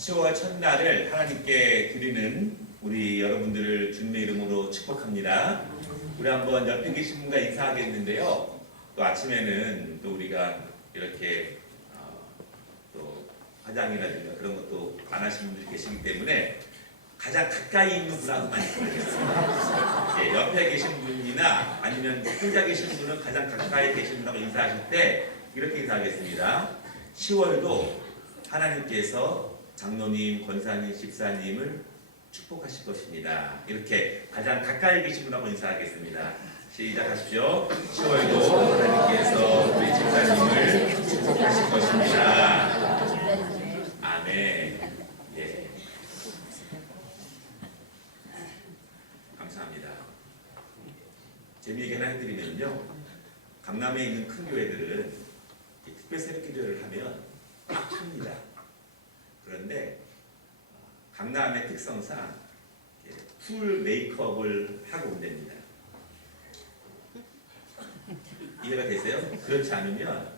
10월 첫날을 하나님께 드리는 우리 여러분들을 주님의 이름으로 축복합니다. 우리 한번 옆에 계신 분과 인사하겠는데요. 또 아침에는 또 우리가 이렇게 또 화장이라든가 그런 것도 안 하시는 분들이 계시기 때문에 가장 가까이 있는 분하고만 인사하겠습니다. 예, 옆에 계신 분이나 아니면 혼자 계신 분은 가장 가까이 계신 분하고 인사하실 때 이렇게 인사하겠습니다. 10월도 하나님께서 장로님, 권사님, 집사님을 축복하실 것입니다. 이렇게 가장 가까이 계신 분하고 인사하겠습니다. 시작하십시오. 10월도 하나님께서 우리 집사님을 축복하실 것입니다. 아멘. 예. 감사합니다. 재미있게 하나 해드리면요. 강남에 있는 큰 교회들은 특별 새벽 기도를 하면 막 찹니다. 그런데 강남의 특성상 풀 메이크업을 하고 온답니다. 이해가 되세요? 그렇지 않으면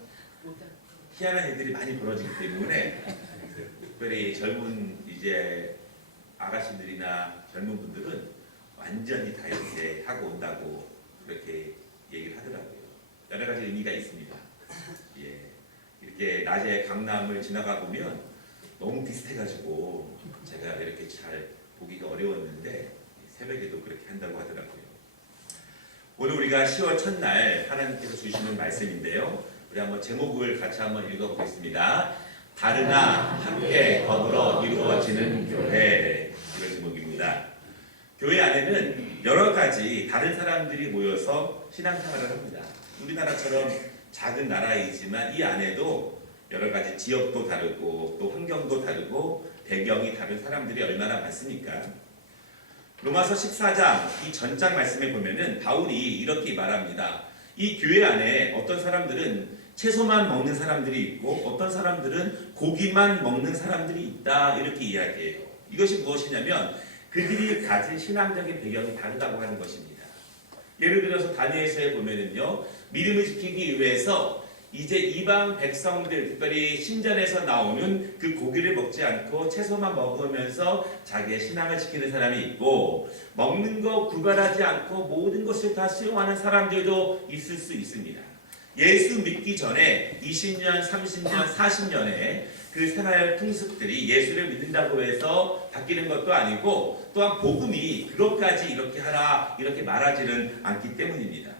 희한한 일들이 많이 벌어지기 때문에 특별히 젊은 이제 아가씨들이나 젊은 분들은 완전히 다 이렇게 하고 온다고 그렇게 얘기를 하더라고요. 여러 가지 의미가 있습니다. 예, 이렇게 낮에 강남을 지나가 보면 너무 비슷해가지고 제가 이렇게 잘 보기가 어려웠는데 새벽에도 그렇게 한다고 하더라고요. 오늘 우리가 10월 첫날 하나님께서 주시는 말씀인데요. 우리 한번 제목을 같이 한번 읽어보겠습니다. 다르나 함께 더불어 이루어지는 교회, 이런 제목입니다. 교회 안에는 여러 가지 다른 사람들이 모여서 신앙생활을 합니다. 우리나라처럼 작은 나라이지만 이 안에도 여러 가지 지역도 다르고 또 환경도 다르고 배경이 다른 사람들이 얼마나 많습니까? 로마서 14장 이 전장 말씀에 보면은 바울이 이렇게 말합니다. 이 교회 안에 어떤 사람들은 채소만 먹는 사람들이 있고 어떤 사람들은 고기만 먹는 사람들이 있다, 이렇게 이야기해요. 이것이 무엇이냐면 그들이 가진 신앙적인 배경이 다르다고 하는 것입니다. 예를 들어서 다니엘서에 보면은요, 믿음을 지키기 위해서 이제 이방 백성들, 특별히 신전에서 나오는 그 고기를 먹지 않고 채소만 먹으면서 자기의 신앙을 지키는 사람이 있고, 먹는 거 구별하지 않고 모든 것을 다 수용하는 사람들도 있을 수 있습니다. 예수 믿기 전에 20년, 30년, 40년의 그 생활 풍습들이 예수를 믿는다고 해서 바뀌는 것도 아니고, 또한 복음이 그것까지 이렇게 하라 이렇게 말하지는 않기 때문입니다.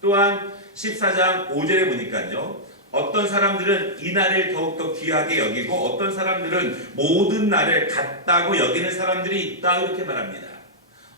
또한 14장 5절에 보니까요, 어떤 사람들은 이 날을 더욱더 귀하게 여기고 어떤 사람들은 모든 날을 같다고 여기는 사람들이 있다, 이렇게 말합니다.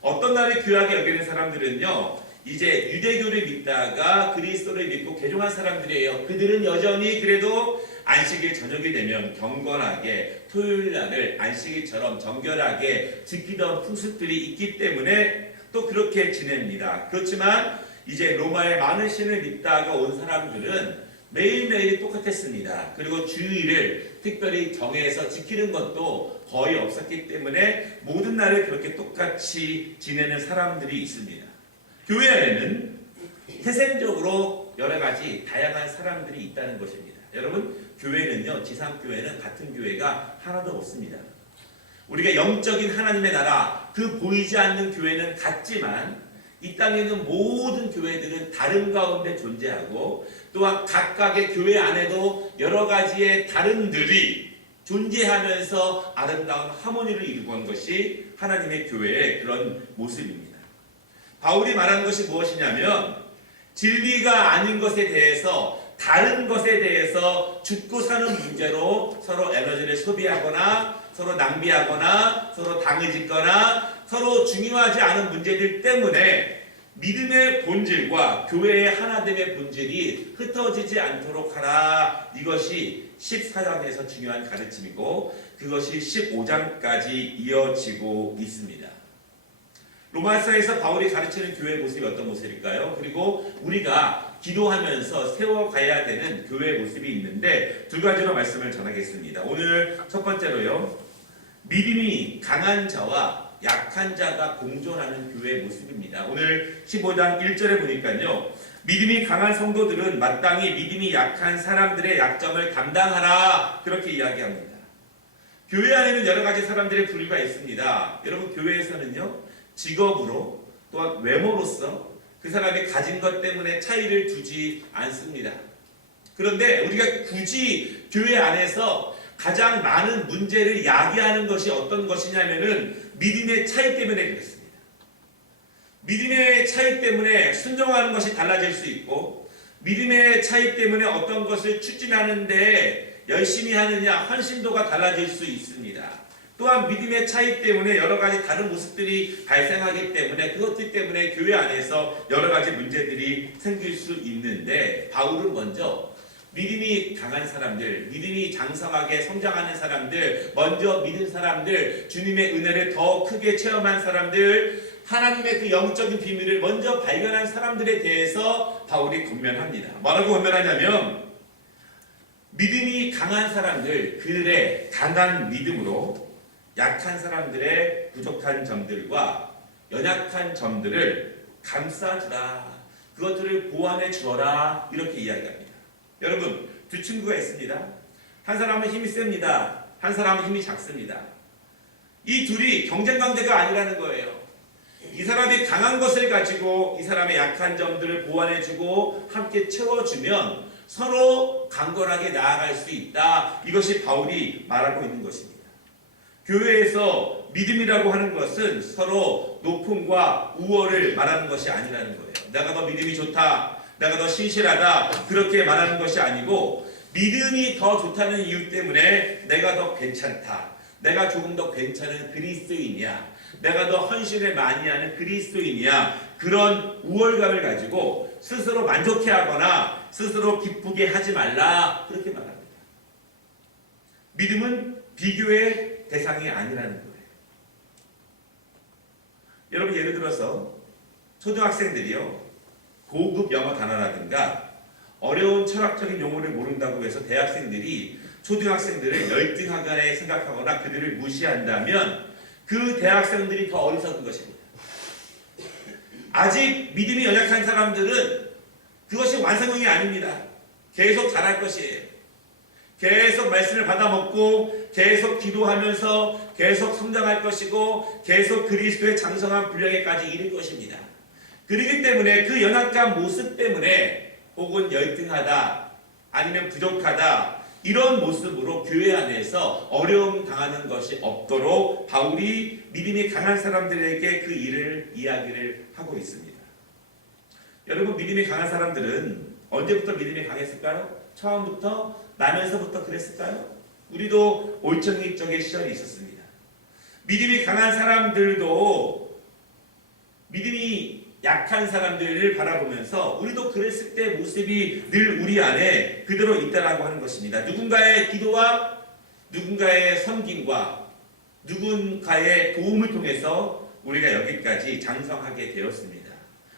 어떤 날을 귀하게 여기는 사람들은요, 이제 유대교를 믿다가 그리스도를 믿고 개종한 사람들이에요. 그들은 여전히 그래도 안식일 저녁이 되면 경건하게 토요일 날을 안식일처럼 정결하게 지키던 풍습들이 있기 때문에 또 그렇게 지냅니다. 그렇지만 이제 로마의 많은 신을 믿다가 온 사람들은 매일매일이 똑같았습니다. 그리고 주일을 특별히 정해서 지키는 것도 거의 없었기 때문에 모든 날을 그렇게 똑같이 지내는 사람들이 있습니다. 교회 안에는 태생적으로 여러 가지 다양한 사람들이 있다는 것입니다. 여러분, 교회는요, 지상교회는 같은 교회가 하나도 없습니다. 우리가 영적인 하나님의 나라, 그 보이지 않는 교회는 같지만 이 땅에 있는 모든 교회들은 다른 가운데 존재하고, 또한 각각의 교회 안에도 여러 가지의 다른들이 존재하면서 아름다운 하모니를 이루고 온 것이 하나님의 교회의 그런 모습입니다. 바울이 말하는 것이 무엇이냐면, 진리가 아닌 것에 대해서, 다른 것에 대해서 죽고 사는 문제로 서로 에너지를 소비하거나 서로 낭비하거나 서로 당을 짓거나 서로 중요하지 않은 문제들 때문에 믿음의 본질과 교회의 하나됨의 본질이 흩어지지 않도록 하라. 이것이 14장에서 중요한 가르침이고 그것이 15장까지 이어지고 있습니다. 로마서에서 바울이 가르치는 교회의 모습이 어떤 모습일까요? 그리고 우리가 기도하면서 세워가야 되는 교회의 모습이 있는데 두 가지로 말씀을 전하겠습니다. 오늘 첫 번째로요, 믿음이 강한 자와 약한 자가 공존하는 교회의 모습입니다. 오늘 15장 1절에 보니까요, 믿음이 강한 성도들은 마땅히 믿음이 약한 사람들의 약점을 감당하라, 그렇게 이야기합니다. 교회 안에는 여러 가지 사람들의 부류가 있습니다. 여러분, 교회에서는요, 직업으로 또한 외모로서 그 사람이 가진 것 때문에 차이를 두지 않습니다. 그런데 우리가 굳이 교회 안에서 가장 많은 문제를 야기하는 것이 어떤 것이냐면은 믿음의 차이 때문에 그렇습니다. 믿음의 차이 때문에 순종하는 것이 달라질 수 있고, 믿음의 차이 때문에 어떤 것을 추진하는데 열심히 하느냐, 헌신도가 달라질 수 있습니다. 또한 믿음의 차이 때문에 여러 가지 다른 모습들이 발생하기 때문에 그것들 때문에 교회 안에서 여러 가지 문제들이 생길 수 있는데, 바울은 먼저 믿음이 강한 사람들, 믿음이 장성하게 성장하는 사람들, 먼저 믿은 사람들, 주님의 은혜를 더 크게 체험한 사람들, 하나님의 그 영적인 비밀을 먼저 발견한 사람들에 대해서 바울이 권면합니다. 뭐라고 권면하냐면, 믿음이 강한 사람들, 그들의 강한 믿음으로 약한 사람들의 부족한 점들과 연약한 점들을 감싸주라, 그것들을 보완해 주어라, 이렇게 이야기합니다. 여러분, 두 친구가 있습니다. 한 사람은 힘이 셉니다. 한 사람은 힘이 작습니다. 이 둘이 경쟁 관계가 아니라는 거예요. 이 사람이 강한 것을 가지고 이 사람의 약한 점들을 보완해주고 함께 채워주면 서로 강건하게 나아갈 수 있다. 이것이 바울이 말하고 있는 것입니다. 교회에서 믿음이라고 하는 것은 서로 높음과 우월을 말하는 것이 아니라는 거예요. 내가 더 믿음이 좋다, 내가 더 신실하다, 그렇게 말하는 것이 아니고, 믿음이 더 좋다는 이유 때문에 내가 더 괜찮다, 내가 조금 더 괜찮은 그리스도인이야, 내가 더 헌신을 많이 하는 그리스도인이야, 그런 우월감을 가지고 스스로 만족해하거나 스스로 기쁘게 하지 말라, 그렇게 말합니다. 믿음은 비교의 대상이 아니라는 거예요. 여러분, 예를 들어서 초등학생들이요, 고급 영어 단어라든가 어려운 철학적인 용어를 모른다고 해서 대학생들이 초등학생들을 열등하게 생각하거나 그들을 무시한다면 그 대학생들이 더 어리석은 것입니다. 아직 믿음이 연약한 사람들은 그것이 완성형이 아닙니다. 계속 자랄 것이에요. 계속 말씀을 받아먹고 계속 기도하면서 계속 성장할 것이고 계속 그리스도의 장성한 분량에까지 이를 것입니다. 그렇기 때문에 그 연약한 모습 때문에 혹은 열등하다, 아니면 부족하다, 이런 모습으로 교회 안에서 어려움 당하는 것이 없도록 바울이 믿음이 강한 사람들에게 그 일을 이야기를 하고 있습니다. 여러분, 믿음이 강한 사람들은 언제부터 믿음이 강했을까요? 처음부터 나면서부터 그랬을까요? 우리도 올챙이적의 시절이 있었습니다. 믿음이 강한 사람들도 믿음이 약한 사람들을 바라보면서 우리도 그랬을 때 모습이 늘 우리 안에 그대로 있다라고 하는 것입니다. 누군가의 기도와 누군가의 섬김과 누군가의 도움을 통해서 우리가 여기까지 장성하게 되었습니다.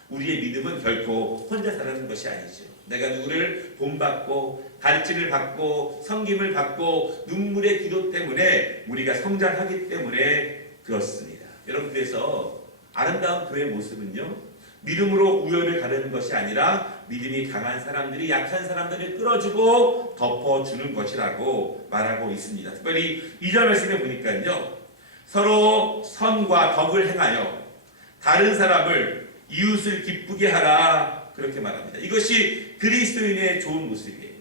우리의 믿음은 결코 혼자 살아가는 것이 아니죠. 내가 누구를 본받고 가르침을 받고 섬김을 받고 눈물의 기도 때문에 우리가 성장하기 때문에 그렇습니다. 여러분, 그래서 아름다운 교회의 모습은요, 믿음으로 우열을 가르는 것이 아니라 믿음이 강한 사람들이 약한 사람들을 끌어주고 덮어주는 것이라고 말하고 있습니다. 특별히 2절 말씀에 보니까요, 서로 선과 덕을 행하여 다른 사람을 이웃을 기쁘게 하라, 그렇게 말합니다. 이것이 그리스도인의 좋은 모습이에요.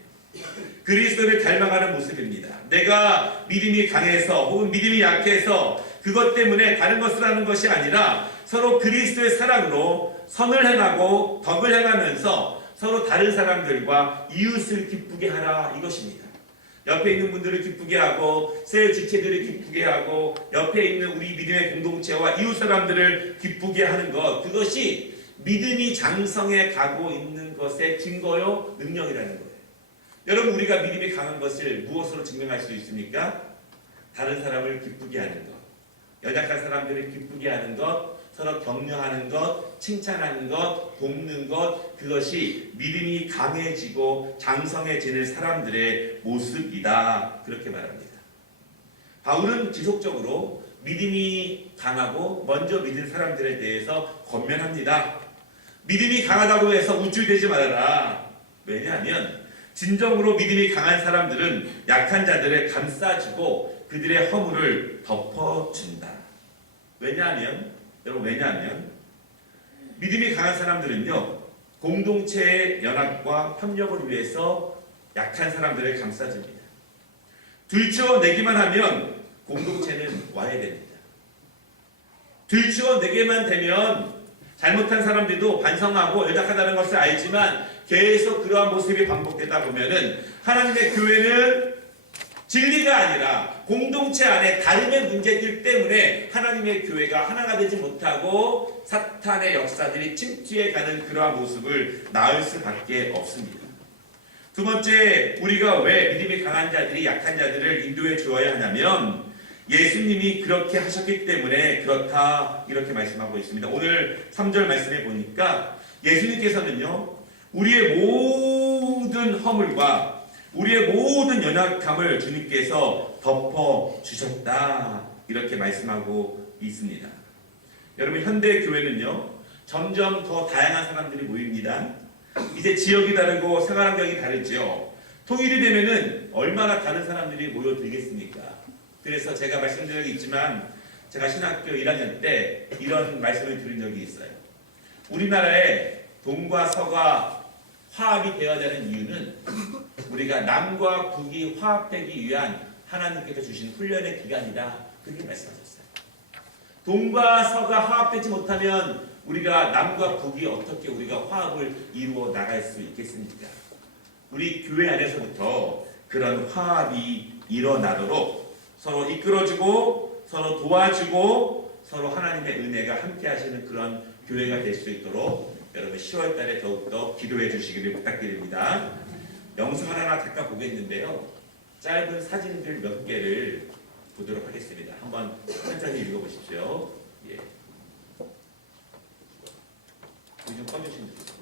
그리스도를 닮아가는 모습입니다. 내가 믿음이 강해서 혹은 믿음이 약해서 그것 때문에 다른 것을 하는 것이 아니라 서로 그리스도의 사랑으로 선을 행하고 덕을 행하면서 서로 다른 사람들과 이웃을 기쁘게 하라, 이것입니다. 옆에 있는 분들을 기쁘게 하고 새 지체들을 기쁘게 하고 옆에 있는 우리 믿음의 공동체와 이웃 사람들을 기쁘게 하는 것, 그것이 믿음이 장성해 가고 있는 것의 증거요, 능력이라는 거예요. 여러분, 우리가 믿음이 강한 것을 무엇으로 증명할 수 있습니까? 다른 사람을 기쁘게 하는 것, 연약한 사람들을 기쁘게 하는 것, 서로 격려하는 것, 칭찬하는 것, 돕는 것, 그것이 믿음이 강해지고 장성해지는 사람들의 모습이다, 그렇게 말합니다. 바울은 지속적으로 믿음이 강하고 먼저 믿은 사람들에 대해서 권면합니다. 믿음이 강하다고 해서 우쭐대지 말아라. 왜냐하면 진정으로 믿음이 강한 사람들은 약한 자들을 감싸주고 그들의 허물을 덮어준다. 왜냐하면 믿음이 강한 사람들은요, 공동체의 연합과 협력을 위해서 약한 사람들을 감싸줍니다. 들추어내기만 하면 공동체는 와해됩니다. 들추어내기만 되면 잘못한 사람들도 반성하고 연약하다는 것을 알지만 계속 그러한 모습이 반복되다 보면은 하나님의 교회는 진리가 아니라 공동체 안에 다름의 문제들 때문에 하나님의 교회가 하나가 되지 못하고 사탄의 역사들이 침투해가는 그러한 모습을 낳을 수밖에 없습니다. 두 번째, 우리가 왜 믿음이 강한 자들이 약한 자들을 인도해 주어야 하냐면 예수님이 그렇게 하셨기 때문에 그렇다, 이렇게 말씀하고 있습니다. 오늘 3절 말씀에 보니까 예수님께서는요, 우리의 모든 허물과 우리의 모든 연약함을 주님께서 덮어주셨다, 이렇게 말씀하고 있습니다. 여러분, 현대 교회는요, 점점 더 다양한 사람들이 모입니다. 이제 지역이 다르고 생활 환경이 다르죠. 통일이 되면은 얼마나 다른 사람들이 모여들겠습니까? 그래서 제가 말씀드린 적이 있지만 제가 신학교 1학년 때 이런 말씀을 드린 적이 있어요. 우리나라에 동과 서가 화합이 되어야 되는 이유는 우리가 남과 북이 화합되기 위한 하나님께서 주신 훈련의 기간이다, 그렇게 말씀하셨어요. 동과 서가 화합되지 못하면 우리가 남과 북이 어떻게 우리가 화합을 이루어 나갈 수 있겠습니까? 우리 교회 안에서부터 그런 화합이 일어나도록 서로 이끌어주고 서로 도와주고 서로 하나님의 은혜가 함께 하시는 그런 교회가 될 수 있도록 여러분 10월 달에 더욱더 기도해 주시기를 부탁드립니다. 영상을 하나 잠깐 보겠는데요. 짧은 사진들 몇 개를 보도록 하겠습니다. 한번 천천히 읽어보십시오. 예. 여기 좀 꺼주시면 좋겠습니다.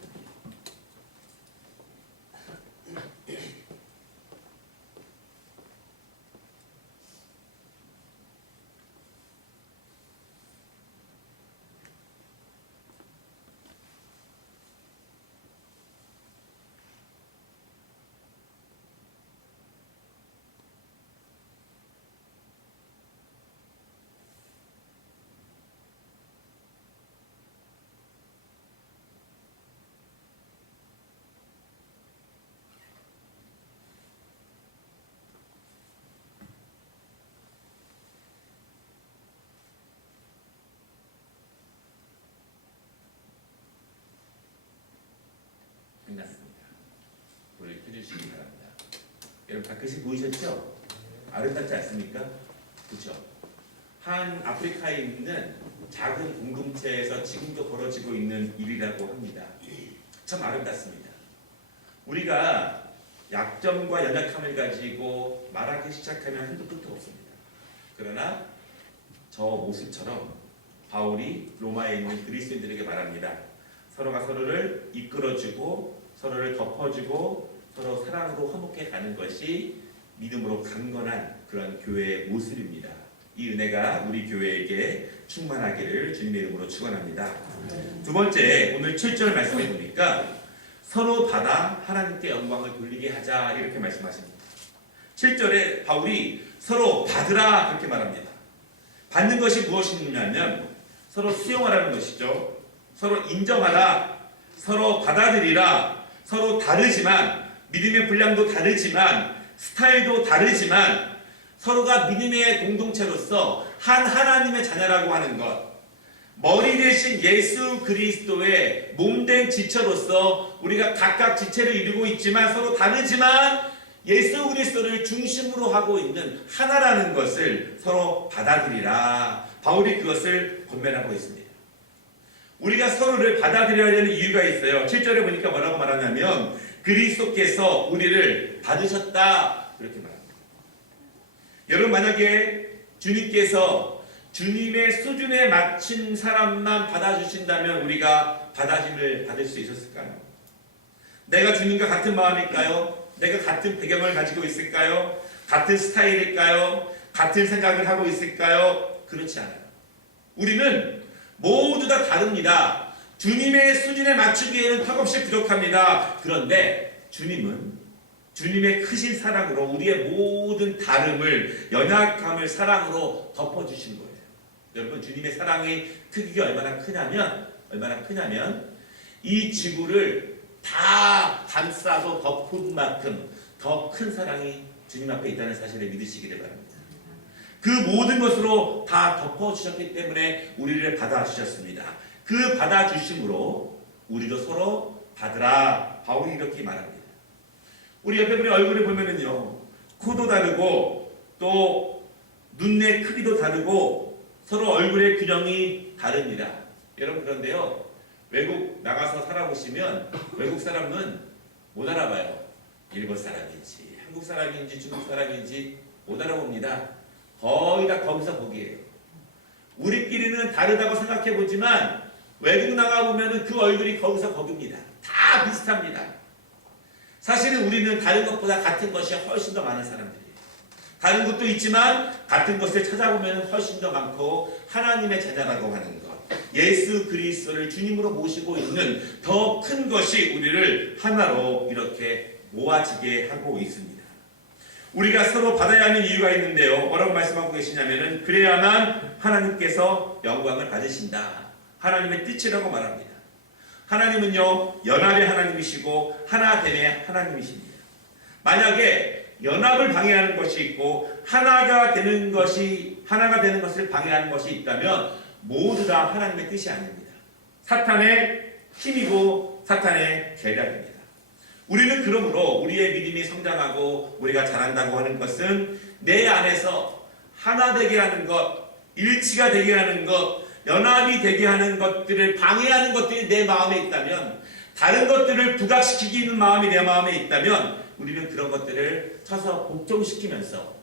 끝났습니다. 불을 켜주시기 바랍니다. 여러분 다 글씨 보이셨죠? 아름답지 않습니까? 그렇죠? 한 아프리카에 있는 작은 공동체에서 지금도 벌어지고 있는 일이라고 합니다. 참 아름답습니다. 우리가 약점과 연약함을 가지고 말하기 시작하면 한도 끝도 없습니다. 그러나 저 모습처럼 바울이 로마에 있는 그리스도인들에게 말합니다. 서로가 서로를 이끌어주고 서로를 덮어주고 서로 사랑으로 화목해 가는 것이 믿음으로 강건한 그런 교회의 모습입니다. 이 은혜가 우리 교회에게 충만하기를 주님의 이름으로 축원합니다. 두 번째, 오늘 7절 말씀해 보니까 서로 받아 하나님께 영광을 돌리게 하자, 이렇게 말씀하십니다. 7절에 바울이 서로 받으라, 그렇게 말합니다. 받는 것이 무엇이냐면 서로 수용하라는 것이죠. 서로 인정하라, 서로 받아들이라. 서로 다르지만, 믿음의 분량도 다르지만, 스타일도 다르지만 서로가 믿음의 공동체로서 한 하나님의 자녀라고 하는 것, 머리 대신 예수 그리스도의 몸된 지체로서 우리가 각각 지체를 이루고 있지만 서로 다르지만 예수 그리스도를 중심으로 하고 있는 하나라는 것을 서로 받아들이라. 바울이 그것을 권면하고 있습니다. 우리가 서로를 받아들여야 되는 이유가 있어요. 7절에 보니까 뭐라고 말하냐면 그리스도께서 우리를 받으셨다, 그렇게 말합니다. 여러분, 만약에 주님께서 주님의 수준에 맞춘 사람만 받아주신다면 우리가 받아짐을 받을 수 있었을까요? 내가 주님과 같은 마음일까요? 내가 같은 배경을 가지고 있을까요? 같은 스타일일까요? 같은 생각을 하고 있을까요? 그렇지 않아요. 우리는 모두 다 다릅니다. 주님의 수준에 맞추기에는 턱없이 부족합니다. 그런데 주님은 주님의 크신 사랑으로 우리의 모든 다름을, 연약함을 사랑으로 덮어주신 거예요. 여러분, 주님의 사랑의 크기가 얼마나 크냐면 이 지구를 다 감싸고 덮은 만큼 더 큰 사랑이 주님 앞에 있다는 사실을 믿으시기를 바랍니다. 그 모든 것으로 다 덮어주셨기 때문에 우리를 받아주셨습니다. 그 받아주심으로 우리도 서로 받으라. 바울이 이렇게 말합니다. 우리 옆에 분의 얼굴을 보면은요, 코도 다르고 또 눈의 크기도 다르고 서로 얼굴의 균형이 다릅니다. 여러분, 그런데요, 외국 나가서 살아보시면 외국 사람은 못 알아봐요. 일본 사람인지 한국 사람인지 중국 사람인지 못 알아봅니다. 거의 다 거기서 거기에요. 우리끼리는 다르다고 생각해보지만 외국 나가보면 그 얼굴이 거기서 거기입니다. 다 비슷합니다. 사실은 우리는 다른 것보다 같은 것이 훨씬 더 많은 사람들이에요. 다른 것도 있지만 같은 것을 찾아보면 훨씬 더 많고, 하나님의 자녀라고 하는 것, 예수 그리스도를 주님으로 모시고 있는 더 큰 것이 우리를 하나로 이렇게 모아지게 하고 있습니다. 우리가 서로 받아야 하는 이유가 있는데요, 뭐라고 말씀하고 계시냐면은 그래야만 하나님께서 영광을 받으신다. 하나님의 뜻이라고 말합니다. 하나님은요, 연합의 하나님이시고 하나됨의 하나님이십니다. 만약에 연합을 방해하는 것이 있고 하나가 되는 것을 방해하는 것이 있다면 모두 다 하나님의 뜻이 아닙니다. 사탄의 힘이고 사탄의 계략입니다. 우리는 그러므로 우리의 믿음이 성장하고 우리가 자란다고 하는 것은 내 안에서 하나 되게 하는 것, 일치가 되게 하는 것, 연합이 되게 하는 것들을 방해하는 것들이 내 마음에 있다면, 다른 것들을 부각시키는 마음이 내 마음에 있다면 우리는 그런 것들을 쳐서 복종시키면서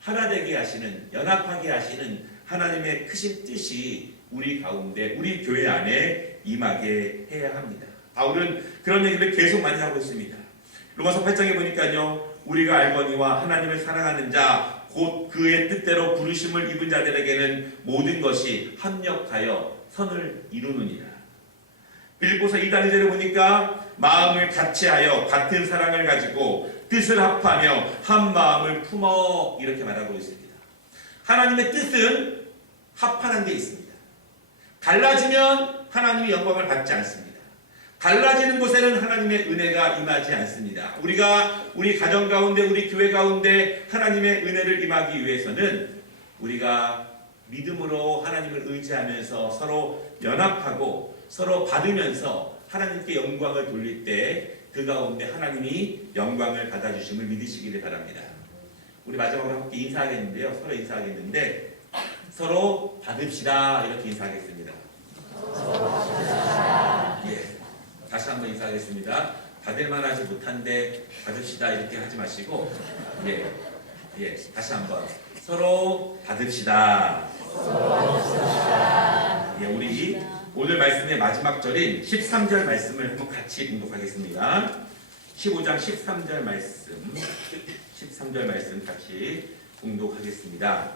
하나 되게 하시는, 연합하게 하시는 하나님의 크신 뜻이 우리 가운데, 우리 교회 안에 임하게 해야 합니다. 바울은 그런 얘기를 계속 많이 하고 있습니다. 로마서 8장에 보니까요, 우리가 알거니와 하나님을 사랑하는 자 곧 그의 뜻대로 부르심을 입은 자들에게는 모든 것이 합력하여 선을 이루느니라. 빌립보서 2장 2절에 보니까 마음을 같이하여 같은 사랑을 가지고 뜻을 합하며 한 마음을 품어, 이렇게 말하고 있습니다. 하나님의 뜻은 합하는 데 있습니다. 갈라지면 하나님의 영광을 받지 않습니다. 갈라지는 곳에는 하나님의 은혜가 임하지 않습니다. 우리 가정 가운데, 우리 교회 가운데 하나님의 은혜를 임하기 위해서는 우리가 믿음으로 하나님을 의지하면서 서로 연합하고 서로 받으면서 하나님께 영광을 돌릴 때 그 가운데 하나님이 영광을 받아주심을 믿으시기를 바랍니다. 우리 마지막으로 함께 인사하겠는데요, 서로 인사하겠는데 서로 받읍시다, 이렇게 인사하겠습니다. 예. 다시 한번 인사하겠습니다. 받을만 하지 못한데 받읍시다, 이렇게 하지 마시고, 다시 한번 서로 받읍시다. 우리 오늘 말씀의 마지막 절인 13절 말씀을 한번 같이 공독하겠습니다. 15장 13절 말씀 같이 공독하겠습니다.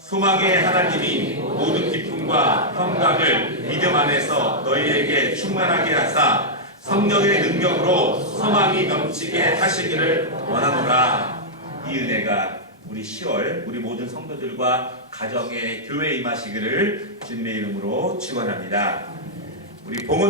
소망의 하나님이 모든 기쁨과 평강을 믿음 안에서 너희에게 충만하게 하사 성령의 능력으로 소망이 넘치게 하시기를 원하노라. 이 은혜가 우리 10월 우리 모든 성도들과 가정의 교회에 임하시기를 주님의 이름으로 축원합니다. 우리 봉헌